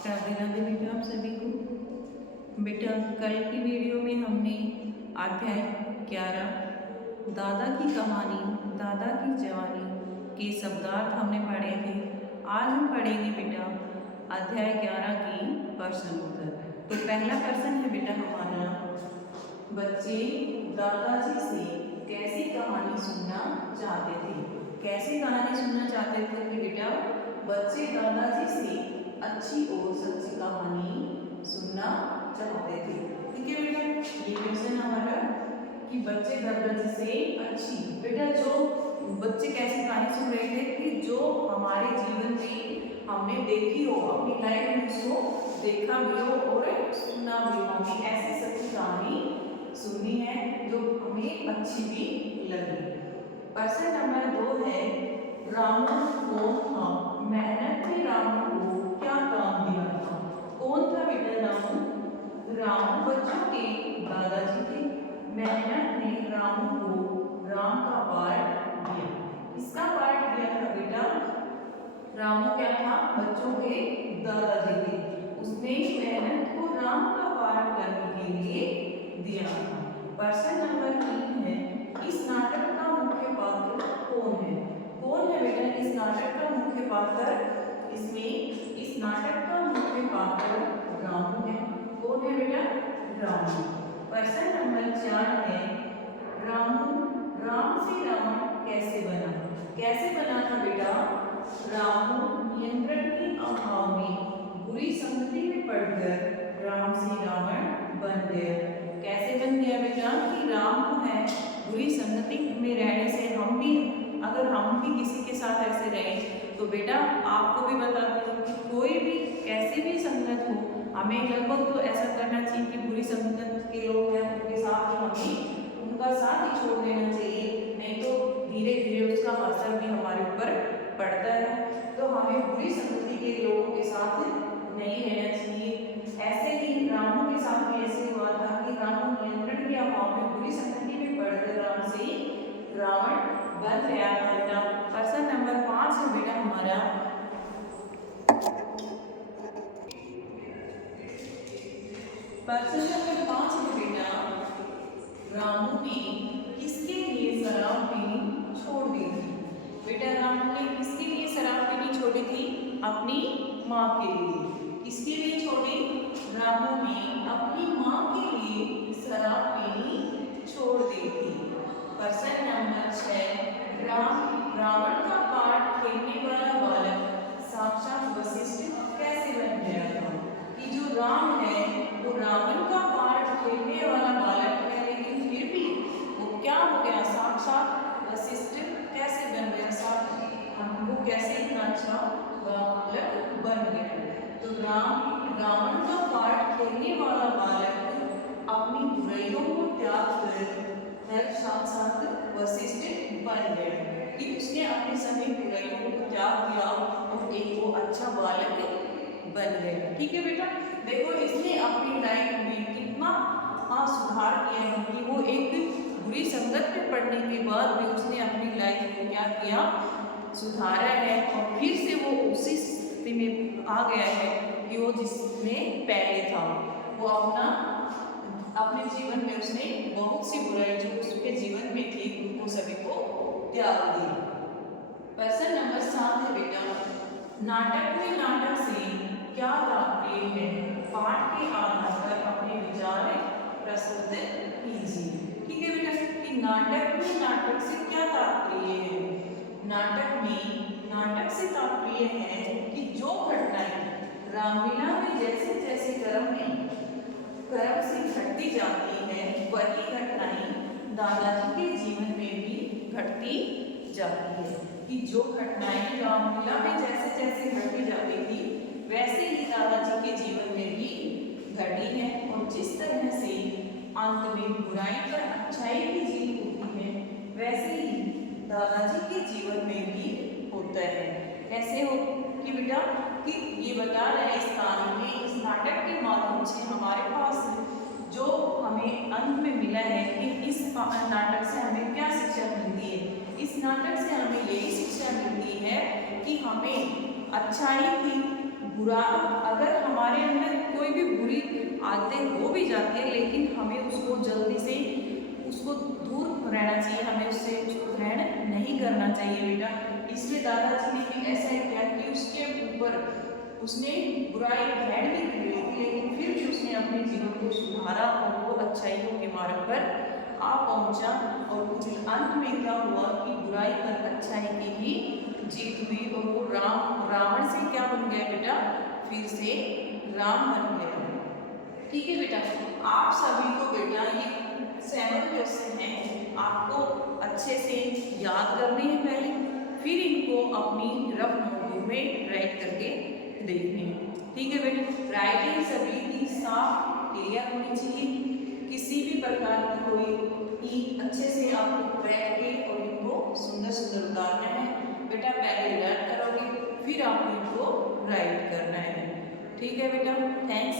राधे राधे बेटा आप सभी को। बेटा कल की वीडियो में हमने अध्याय 11 दादा की कहानी दादा की जवानी के शब्दार्थ हमने पढ़े थे। आज हम पढ़ेंगे बेटा अध्याय 11 की प्रश्न उत्तर। तो पहला प्रश्न है बेटा हमारा, बच्चे दादाजी से कैसी कहानी सुनना चाहते थे। कैसी कहानी सुनना चाहते थे कि बेटा बच्चे दादाजी से अच्छी और सच्ची कहानी सुनना चाहते थे। ठीक है बेटा, ये क्वेश्चन हमारा कि बच्चे दादाजी से अच्छी, बेटा जो बच्चे कैसी कहानी सुन रहे थे कि जो हमारे जीवन में हमने देखी हो, अपनी लाइफ में उसको देखा भी हो और सुना भी हो, हमें ऐसी सच्ची कहानी सुनी है जो हमें अच्छी भी लगी। प्रश्न नंबर 2 है, रामू कौन था। मेहनत ने रामू को क्या काम दिया था। कौन था बेटा रामू। रामू बच्चों के दादाजी थे। मेहनत ने रामू को राम का पाठ दिया। किसका पाठ दिया था बेटा। रामू क्या था, बच्चों के दादाजी थे। उसने मेहनत को राम का पाठ करने के लिए दिया था। प्रश्न नंबर 3 है, इस नाटक का मुख्य पात्र कौन है। कौन है बेटा इस नाटक का मुख्य पात्र। इसमें इस नाटक का मुख्य पात्र रामू है। कौन है बेटा, रामू। प्रश्न नंबर 4 है, रामू राम से रावण कैसे बना। कैसे बना था बेटा। रामू नियंत्रण के अभाव में बुरी संगति में पड़कर राम से रावण बन गया। कैसे बन गया बेटा कि राम को है बुरी संगति में रहने से अगर हम भी किसी के साथ ऐसे रहें तो बेटा आपको भी बताती हूँ कि कोई भी कैसी भी संगत हो, हमें लगभग तो ऐसा करना चाहिए कि बुरी संगत के लोग हैं उनके साथ ही हमें उनका साथ ही छोड़ देना चाहिए, नहीं तो धीरे धीरे उसका असर भी हमारे ऊपर पड़ता है। तो हमें बुरी संगति के लोगों के साथ नहीं रहना चाहिए। ऐसे ही रामू के साथ भी ऐसे हुआ था कि रामू नियंत्रण के अभाव में बुरी संगति में पड़कर राम से रावण बन गया था बेटा। प्रश्न नंबर 5 है बेटा हमारा, प्रश्न नंबर 5 है बेटा, रामू ने किसके लिए शराब पीनी छोड़ दी थी। बेटा रामू ने किसके लिए शराब पीनी छोड़ी थी, अपनी माँ के लिए। किसके लिए छोड़ी, रामू ने अपनी माँ के लिए शराब पीनी छोड़ दी थी। प्रश्न नंबर 6, रावण का पाठ खेलने वाला बालक साक्षात वशिष्ठ कैसे बन गया था। कि जो राम है वो रावण का पाठ खेलने वाला बालक है, लेकिन फिर भी वो क्या हो गया, साक्षात वशिष्ठ कैसे बन गया, हमको कैसे इतना अच्छा बालक बन गया। तो रावण का पाठ खेलने वाला बालक अपनी बुराइयों को त्याग कर साक्षात वशिष्ठ बन गया कि उसने अपने सभी बुराइयों को त्याग दिया और एक वो अच्छा बालक बन गया। ठीक है बेटा, देखो इसने अपनी लाइफ में कितना सुधार किया है कि वो एक बुरी संगत में पड़ने के बाद भी उसने अपनी लाइफ को क्या किया, सुधारा है और फिर से वो उसी स्थिति में आ गया है कि वो जिसमें पहले था। वो अपने जीवन में उसने बहुत सी बुराई जो उसके जीवन में थी उनको सभी को त्याग दिया। प्रश्न नंबर 7 है बेटा, नाटक में नाटक से क्या तात्पर्य है। पाठ के आधार पर अपने विचार प्रस्तुत कीजिए। ठीक है बेटा, कि नाटक में नाटक से क्या तात्पर्य है। नाटक में नाटक से तात्पर्य है कि जो घटनाएं रामलीला में जैसे जैसे क्रम से घटती जाती है वही घटनाएं दादाजी के जीवन में भी घटती जाती है। कि जो घटनाएं रामलीला में जैसे जैसे घटती जाती थी वैसे ही दादाजी के जीवन में भी घटी है। और जिस तरह से अंत में बुराई पर अच्छाई की जीत होती है वैसे ही दादाजी के जीवन में भी होता है। कैसे हो कि बेटा कि ये बता रहे हैं इस कहानी में, इस नाटक के माध्यम से हमारे पास जो हमें अंत में मिला है कि इस नाटक से हमें क्या शिक्षा मिलती है। इस नाटक से हमें यही शिक्षा मिलती है कि हमें अच्छाई की बुरा, अगर हमारे अंदर कोई भी बुरी आदतें हो भी जाती है, लेकिन हमें उसको जल्दी से उसको दूर रहना चाहिए, हमें उससे ग्रहण नहीं करना चाहिए बेटा। इसलिए दादाजी ने भी ऐसा ही किया कि उसके ऊपर उसने बुराई ग्रहण भी कर ली थी, लेकिन फिर भी उसने अपने जीवन को सुधारा और वो अच्छाइयों के मार्ग पर आ पहुंचा। और कुछ अंत में क्या हुआ कि बुराई पर अच्छाई की ही जीत हुई और वो रावण से क्या बन गया बेटा, फिर से राम बन गया। ठीक है बेटा, आप सभी को बेटा ये 7 क्वेश्चन हैं, आपको अच्छे से याद करने हैं पहले, फिर इनको अपनी रफ नोटबुक में राइट करके देखने हैं। ठीक है बेटा, राइटिंग सभी की साफ क्लियर होनी चाहिए, किसी भी प्रकार की कोई अच्छे से आपको बैठ के और इनको सुंदर सुंदर उतारना है बेटा। पहले लर्न करोगे, फिर आपको इनको राइट करना है। ठीक है बेटा, थैंक्स।